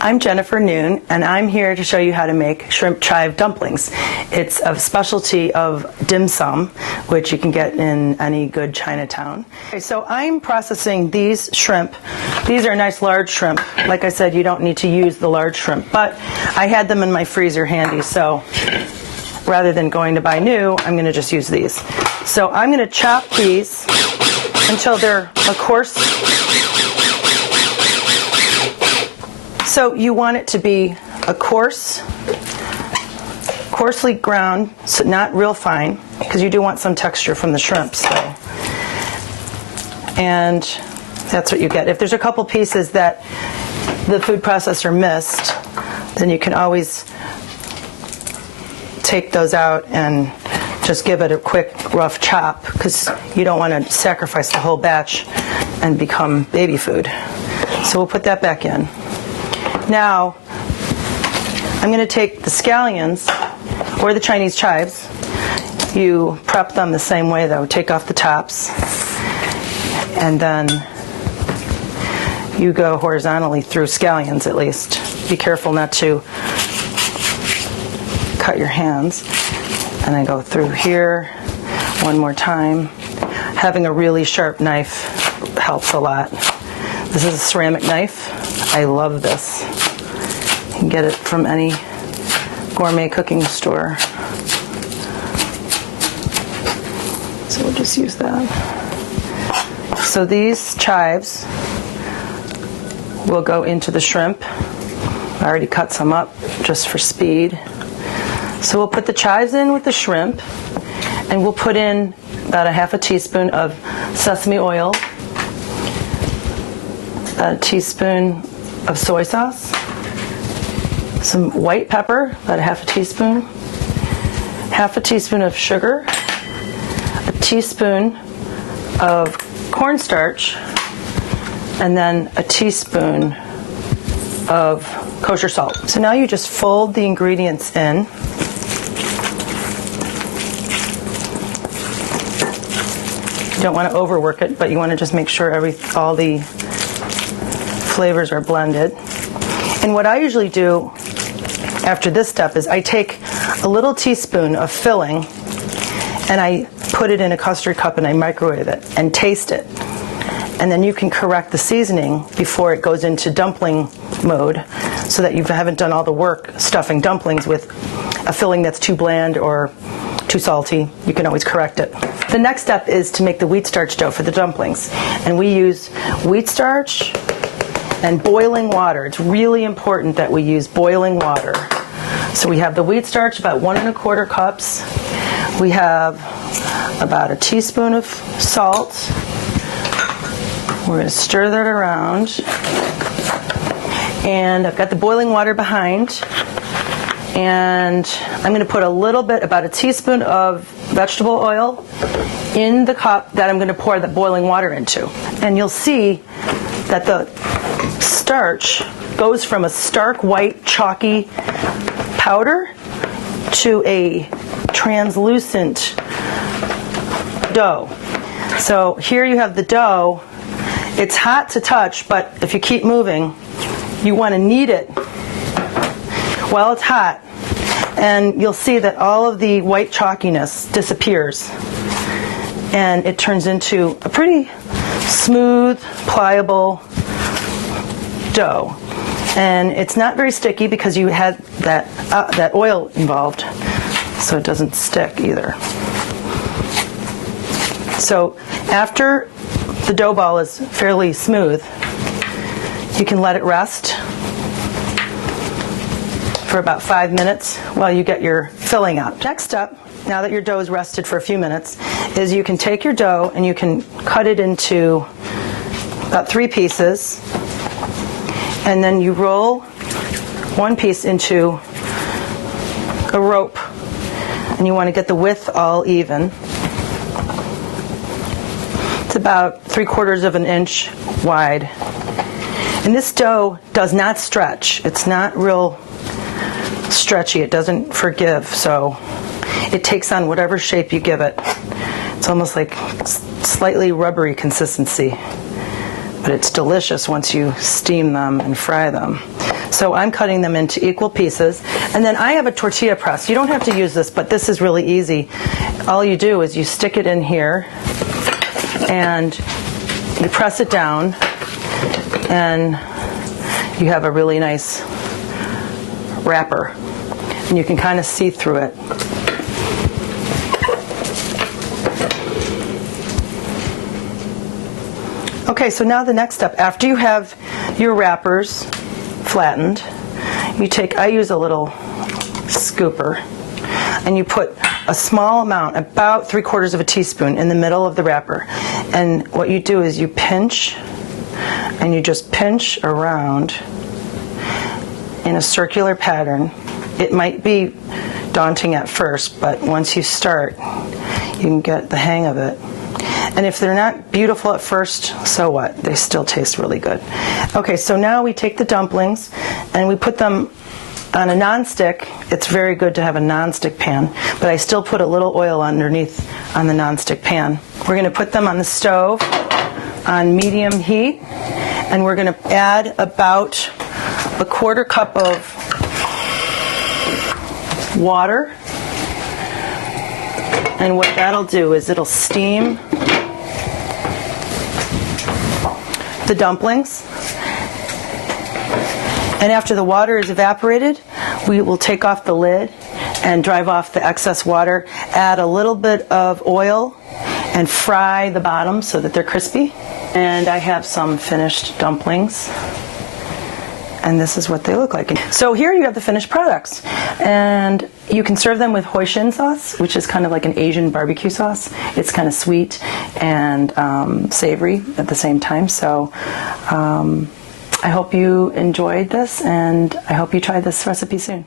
I'm Jennifer Noone, and I'm here to show you how to make shrimp chive dumplings. It's a specialty of dim sum, which you can get in any good Chinatown. Okay, so I'm processing these shrimp. These are nice large shrimp. Like I said, you don't need to use the large shrimp, but I had them in my freezer handy, so rather than going to buy new, I'm going to just use these. So I'm going to chop these until they're a coarse. So you want it to be a coarsely ground, so not real fine, because you do want some texture from the shrimp. So, and that's what you get. If there's a couple pieces that the food processor missed, then you can always take those out and just give it a quick rough chop, because you don't want to sacrifice the whole batch and become baby food. So we'll put that back in. Now, I'm going to take the scallions, or the Chinese chives. You prep them the same way though. Take off the tops, and then you go horizontally through scallions at least. Be careful not to cut your hands. And I go through here one more time. Having a really sharp knife helps a lot. This is a ceramic knife. I love this. You can get it from any gourmet cooking store. So we'll just use that. So these chives will go into the shrimp. I already cut some up just for speed. So we'll put the chives in with the shrimp, and we'll put in about a half a teaspoon of sesame oil, a teaspoon of soy sauce, some white pepper, about a half a teaspoon of sugar, a teaspoon of cornstarch, and then a teaspoon of kosher salt. So now you just fold the ingredients in. You don't want to overwork it, but you want to just make sure all the flavors are blended. And what I usually do after this step is I take a little teaspoon of filling and I put it in a custard cup and I microwave it and taste it. And then you can correct the seasoning before it goes into dumpling mode, so that you haven't done all the work stuffing dumplings with a filling that's too bland or too salty. You can always correct it. The next step is to make the wheat starch dough for the dumplings. And we use wheat starch and boiling water. It's really important that we use boiling water. So we have the wheat starch, about 1 1/4 cups. We have about a teaspoon of salt. We're going to stir that around. And I've got the boiling water behind. And I'm going to put a little bit, about a teaspoon of vegetable oil in the cup that I'm going to pour the boiling water into. And you'll see that the starch goes from a stark white chalky powder to a translucent dough. So here you have the dough. It's hot to touch, but if you keep moving, you want to knead it while it's hot, and you'll see that all of the white chalkiness disappears, and it turns into a pretty smooth, pliable dough. And it's not very sticky because you had that oil involved, so it doesn't stick either. So after the dough ball is fairly smooth, you can let it rest for about 5 minutes while you get your filling up. Next step, now that your dough is rested for a few minutes, is you can take your dough and you can cut it into about 3 pieces, and then you roll one piece into a rope, and you want to get the width all even. It's about 3/4 of an inch wide. And this dough does not stretch. It's not real stretchy. It doesn't forgive, so it takes on whatever shape you give it. It's almost like slightly rubbery consistency, but it's delicious once you steam them and fry them. So I'm cutting them into equal pieces. And then I have a tortilla press. You don't have to use this, but this is really easy. All you do is you stick it in here and you press it down, and you have a really nice wrapper. And you can kind of see through it. Okay, so now the next step, after you have your wrappers flattened, I use a little scooper, and you put a small amount, about 3/4 of a teaspoon, in the middle of the wrapper. And what you do is you pinch, and you just pinch around in a circular pattern. It might be daunting at first, but once you start, you can get the hang of it. And if they're not beautiful at first, so what? They still taste really good. Okay, so now we take the dumplings and we put them on a non-stick. It's very good to have a non-stick pan, but I still put a little oil underneath on the non-stick pan. We're going to put them on the stove on medium heat, and we're going to add about a 1/4 cup of water. And what that'll do is it'll steam the dumplings. And after the water is evaporated, we will take off the lid and drive off the excess water, add a little bit of oil, and fry the bottom so that they're crispy. And I have some finished dumplings. And this is what they look like. So here you have the finished products. And you can serve them with hoisin sauce, which is kind of like an Asian barbecue sauce. It's kind of sweet and savory at the same time. So I hope you enjoyed this, and I hope you try this recipe soon.